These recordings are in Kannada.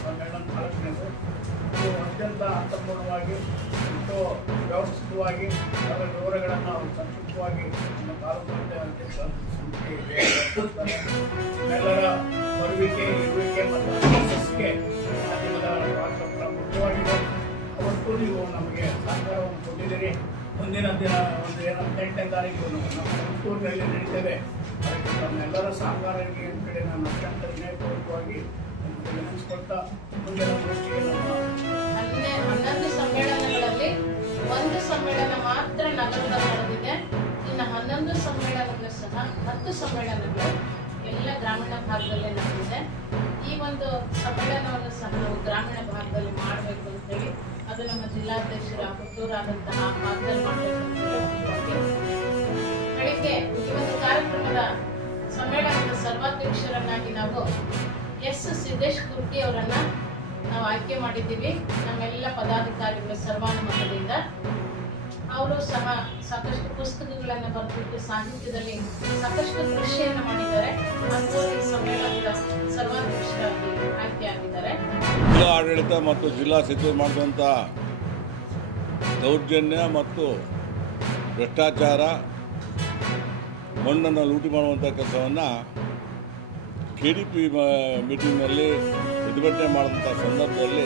ಸಮ್ಮೇಳನ 4ನೇದು. ಇದು ಅತ್ಯಂತ ಅರ್ಥಪೂರ್ಣವಾಗಿ ಮತ್ತು ವ್ಯವಸ್ಥಿತವಾಗಿ ಅದರ ವಿವರಗಳನ್ನು ಸಂಕ್ಷಿಪ್ತವಾಗಿ ನಮ್ಮ ತಾಲೂಕು ಅಧ್ಯಕ್ಷ ಸಮಿತಿ ಎಲ್ಲರ ಬರುವಿಕೆ ಇರುವಿಕೆ ಮತ್ತು ಯಶಸ್ಸಿಗೆ ಮಾಧ್ಯಮದ ಪಾತ್ರ ಮುಖ್ಯವಾಗಿದೆ. ಅವತ್ತು ನೀವು ನಮಗೆ ಸಹಕಾರವನ್ನು ಕೊಟ್ಟಿದ್ದೀರಿ. ಮುಂದಿನ ದಿನ ಒಂದು 8ನೇ ತಾರೀಕು ನಮ್ಮ ಹುಟ್ಟೂರಿನಲ್ಲಿ ನಡೀತೇವೆ. ಅದಕ್ಕೆ ನಮ್ಮೆಲ್ಲರ ಸಹಕಾರಕ್ಕೆ ಈ ಕಡೆ ನಾನು ಅತ್ಯಂತ ವಿನಯಪೂರ್ವಕವಾಗಿ ವಿನಂತಿಸ್ಕೊಳ್ತಾ ಮುಂದಿನ ದೃಷ್ಟಿಗೆ ನಮ್ಮ 11 ಸಮ್ಮೇಳನಗಳಲ್ಲಿ ಒಂದು ಸಮ್ಮೇಳನ ಮಾತ್ರ ನಗರದಲ್ಲಿ ನಡೆದಿದೆ. ಇನ್ನು 11 ಸಮ್ಮೇಳನಗಳು ಸಹ 10 ಸಮ್ಮೇಳನಗಳು ಎಲ್ಲ ಗ್ರಾಮೀಣ ಭಾಗದಲ್ಲೇ ನಡೆದಿದೆ. ಈ ಒಂದು ಸಮ್ಮೇಳನವನ್ನು ಸಹ ನಾವು ಗ್ರಾಮೀಣ ಭಾಗದಲ್ಲಿ ಮಾಡಬೇಕು ಅಂತೇಳಿ ಅದು ನಮ್ಮ ಜಿಲ್ಲಾಧ್ಯಕ್ಷರ ಹುಟ್ಟೂರಾದಂತಹ ಭಾಗದಲ್ಲಿ ಮಾಡಬೇಕು ಅಂತೇಳಿ ಬೆಳಿಗ್ಗೆ ಈ ಒಂದು ಕಾರ್ಯಕ್ರಮದ ಸಮ್ಮೇಳನದ ಸರ್ವಾಧ್ಯಕ್ಷರನ್ನಾಗಿ ನಾವು ಎಸ್ ಸಿದ್ದೇಶ್ ಕುರ್ಕಿ ಅವರನ್ನ ನಾವು ಆಯ್ಕೆ ಮಾಡಿದ್ದೀವಿ. ನಮ್ಮೆಲ್ಲ ಪದಾಧಿಕಾರಿಗಳ ಸರ್ವಾನುಮತದಿಂದ ಅವರು ಸಹ ಸಾಕಷ್ಟು ಪುಸ್ತಕಗಳನ್ನು ಬರೆದಿದ್ದು ಸಾಹಿತ್ಯದಲ್ಲಿ ಸಾಕಷ್ಟು ಕೃಷಿಯನ್ನು ಮಾಡಿದ್ದಾರೆ. ಮತ್ತು ಈ ಸಮ್ಮೇಳನದ ಸರ್ವಾಧ್ಯಕ್ಷರಾಗಿ ಆಯ್ಕೆಯಾಗಿದ್ದಾರೆ. ಜಿಲ್ಲಾ ಆಡಳಿತ ಮತ್ತು ಜಿಲ್ಲಾ ಸಚಿವರು ಮಾಡಿದಂಥ ದೌರ್ಜನ್ಯ ಮತ್ತು ಭ್ರಷ್ಟಾಚಾರ, ಮಣ್ಣನ್ನು ಲೂಟಿ ಮಾಡುವಂಥ ಕೆಲಸವನ್ನು KDP ಮೀಟಿಂಗ್ನಲ್ಲಿ ಪ್ರತಿಭಟನೆ ಮಾಡಿದಂಥ ಸಂದರ್ಭದಲ್ಲಿ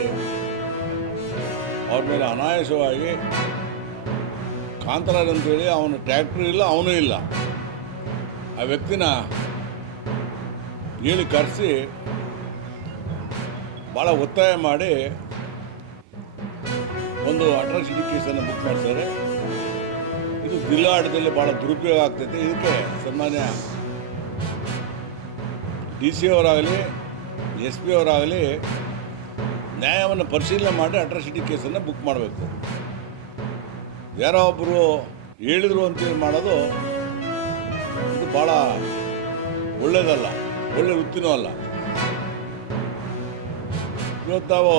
ಅವ್ರ ಮೇಲೆ ಅನಾಯಾಸವಾಗಿ ಕಾಂತರಾಜ್ ಅಂತೇಳಿ ಅವನು ಟ್ರ್ಯಾಕ್ಟ್ರಿ ಇಲ್ಲ, ಅವನೂ ಇಲ್ಲ, ಆ ವ್ಯಕ್ತಿನ ಹೇಳಿ ಕರೆಸಿ ಭಾಳ ಒತ್ತಾಯ ಮಾಡಿ ಒಂದು ಅಟ್ರಾಸಿಟಿ ಕೇಸನ್ನು ಬುಕ್ ಮಾಡ್ತಾರೆ. ಇದು ಜಿಲ್ಲಾಡಳಿತದಲ್ಲಿ ಭಾಳ ದುರುಪಯೋಗ ಆಗ್ತೈತೆ. ಇದಕ್ಕೆ ಸನ್ಮಾನ್ಯ DC ಅವರಾಗಲಿ SP ಅವರಾಗಲಿ ನ್ಯಾಯವನ್ನು ಪರಿಶೀಲನೆ ಮಾಡಿ ಅಟ್ರಾಸಿಟಿ ಕೇಸನ್ನು ಬುಕ್ ಮಾಡಬೇಕು. ಯಾರೋ ಒಬ್ಬರು ಹೇಳಿದರು ಅಂತೇಳಿ ಮಾಡೋದು ಇದು ಭಾಳ ಒಳ್ಳೆಯದಲ್ಲ, ಒಳ್ಳೆ ವೃತ್ತಿನೂ ಅಲ್ಲ. ಇವತ್ತು ನಾವು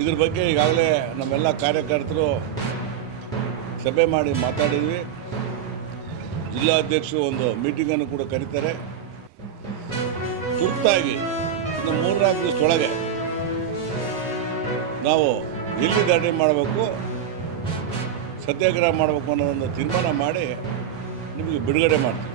ಇದ್ರ ಬಗ್ಗೆ ಈಗಾಗಲೇ ನಮ್ಮೆಲ್ಲ ಕಾರ್ಯಕರ್ತರು ಸಭೆ ಮಾಡಿ ಮಾತಾಡಿದ್ವಿ. ಜಿಲ್ಲಾಧ್ಯಕ್ಷರು ಒಂದು ಮೀಟಿಂಗನ್ನು ಕೂಡ ಕರೀತಾರೆ. ತುರ್ತಾಗಿ ಇನ್ನು 3-4 ದಿವಸದೊಳಗೆ ನಾವು ಎಲ್ಲಿ ದಾಳಿ ಮಾಡಬೇಕು, ಸತ್ಯಾಗ್ರಹ ಮಾಡಬೇಕು ಅನ್ನೋದೊಂದು ತೀರ್ಮಾನ ಮಾಡಿ ನಿಮಗೆ ಬಿಡುಗಡೆ ಮಾಡ್ತೀವಿ.